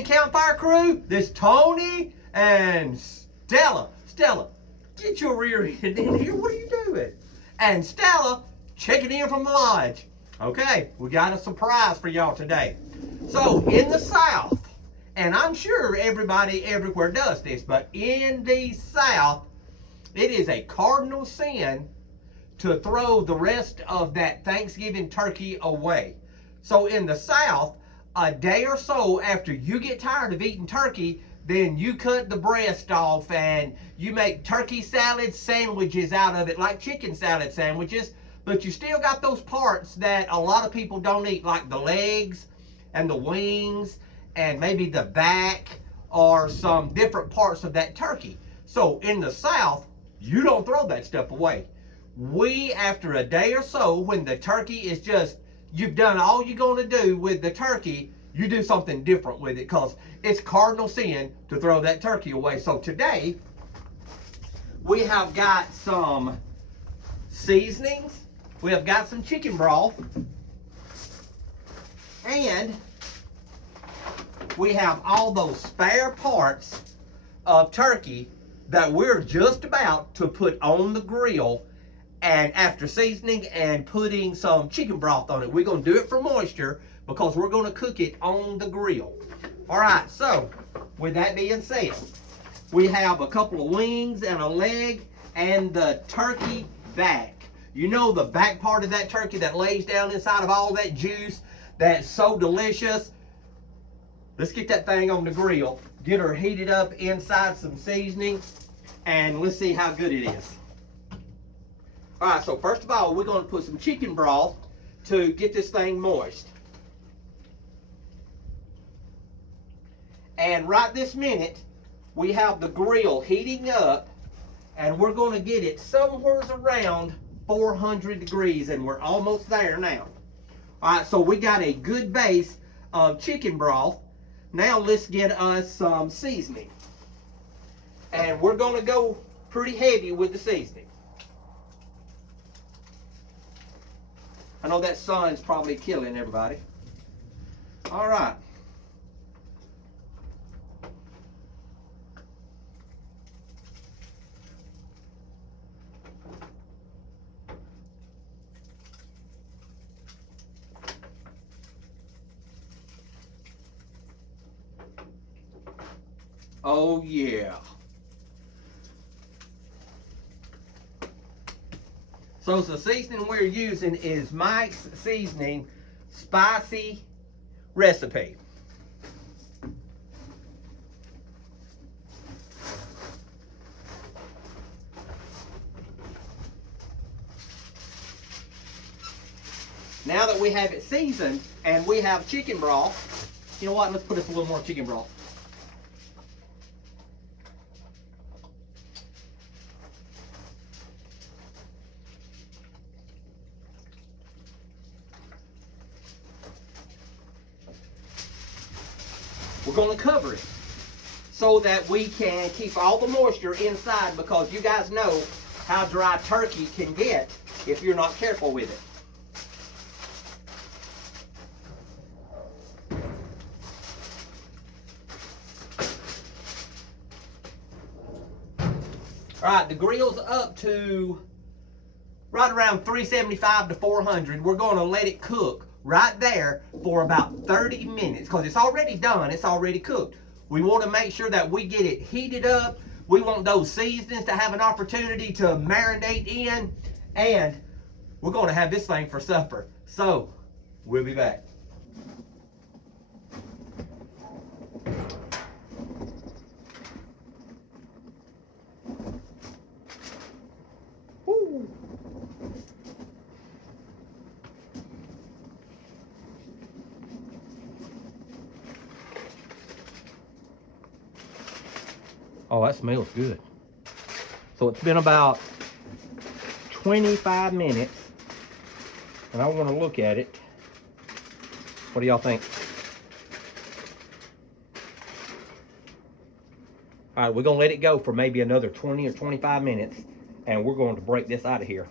evening, Campfire crew. This Tony and Stella. Stella, get your rear end in here. What are you doing? And Stella, checking in from the lodge. Okay, we got a surprise for y'all today. So, in the South, and I'm sure everybody everywhere does this, but in the South, it is a cardinal sin to throw the rest of that Thanksgiving turkey away. So in the South, a day or so after you get tired of eating turkey, then you cut the breast off and you make turkey salad sandwiches out of it, like chicken salad sandwiches, but you still got those parts that a lot of people don't eat, like the legs and the wings and maybe the back or some different parts of that turkey. So in the South, you don't throw that stuff away. We, after a day or so, when the turkey is just, you've done all you're going to do with the turkey, you do something different with it, because it's cardinal sin to throw that turkey away. So today, we have got some seasonings, we have got some chicken broth, and we have all those spare parts of turkey that we're just about to put on the grill. And after seasoning and putting some chicken broth on it, we're going to do it for moisture because we're going to cook it on the grill. All right, so with that being said, we have a couple of wings and a leg and the turkey back. You know, the back part of that turkey that lays down inside of all that juice that's so delicious. Let's get that thing on the grill, get her heated up inside some seasoning, and let's see how good it is. All right, so first of all, we're going to put some chicken broth to get this thing moist. And right this minute, we have the grill heating up, and we're going to get it somewhere around 400 degrees, and we're almost there now. All right, so we got a good base of chicken broth. Now let's get us some seasoning. And we're going to go pretty heavy with the seasoning. I know that sun's probably killing everybody. All right. Oh yeah. So the seasoning we're using is Mike's Seasoning Spicy Recipe. Now that we have it seasoned and we have chicken broth, you know what? Let's put us a little more chicken broth. We're going to cover it so that we can keep all the moisture inside, because you guys know how dry turkey can get if you're not careful with it. All right, the grill's up to right around 375 to 400. We're going to let it cook right there for about 30 minutes because it's already done, it's already cooked. We want to make sure that we get it heated up. We want those seasonings to have an opportunity to marinate in, and we're going to have this thing for supper. So, we'll be back. Woo. Oh, that smells good. So it's been about 25 minutes, and I want to look at it. What do y'all think? All right, we're going to let it go for maybe another 20 or 25 minutes, and we're going to break this out of here.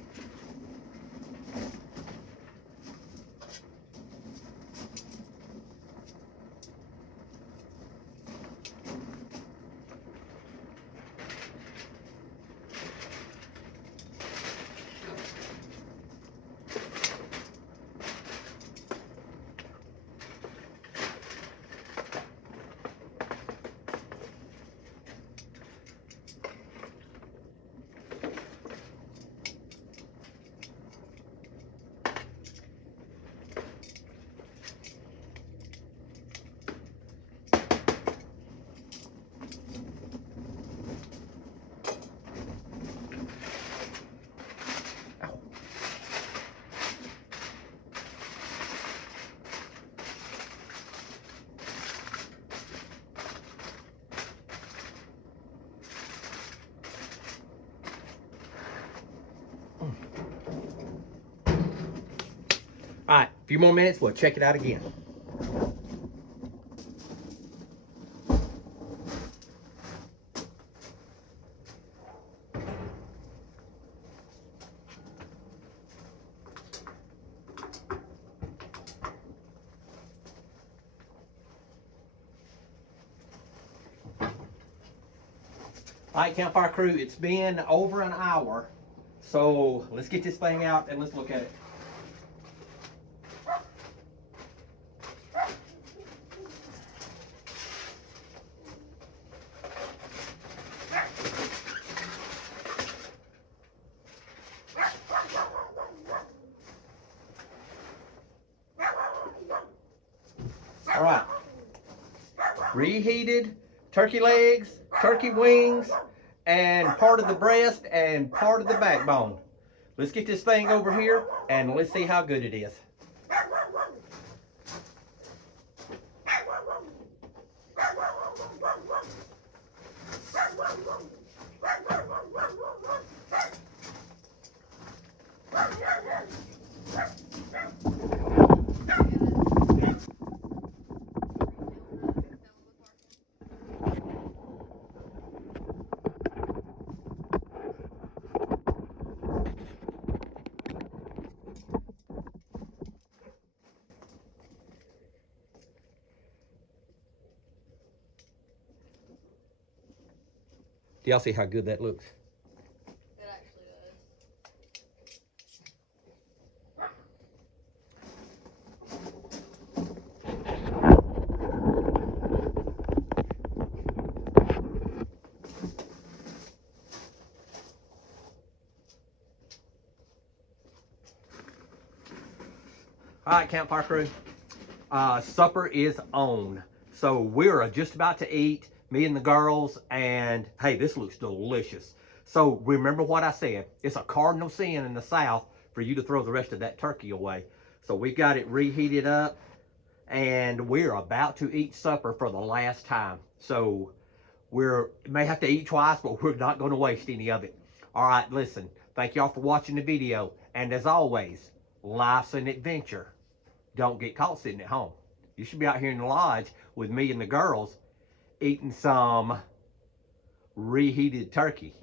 All right, a few more minutes, we'll check it out again. All right, Campfire Crew, it's been over an hour, so let's get this thing out and let's look at it. All right, reheated turkey legs, turkey wings, and part of the breast and part of the backbone. Let's get this thing over here and let's see how good it is. Do y'all see how good that looks? It actually does. All right, Campfire Crew, supper is on. So we're just about to eat, me and the girls, and hey, this looks delicious. So remember what I said, it's a cardinal sin in the South for you to throw the rest of that turkey away. So we've got it reheated up, and we're about to eat supper for the last time. So we may have to eat twice, but we're not going to waste any of it. All right, listen, thank y'all for watching the video, and as always, life's an adventure. Don't get caught sitting at home. You should be out here in the lodge with me and the girls eating some reheated turkey.